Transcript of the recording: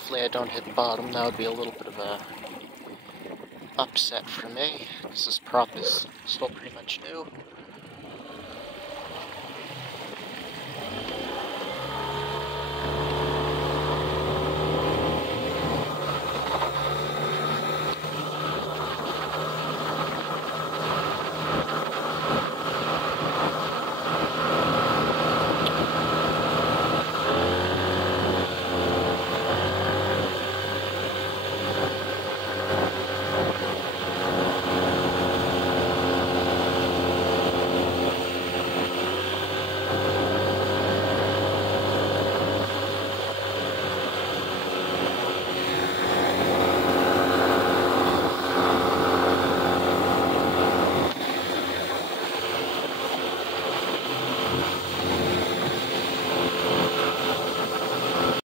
hopefully I don't hit bottom. That would be a little bit of a upset for me, because this prop is still pretty much new.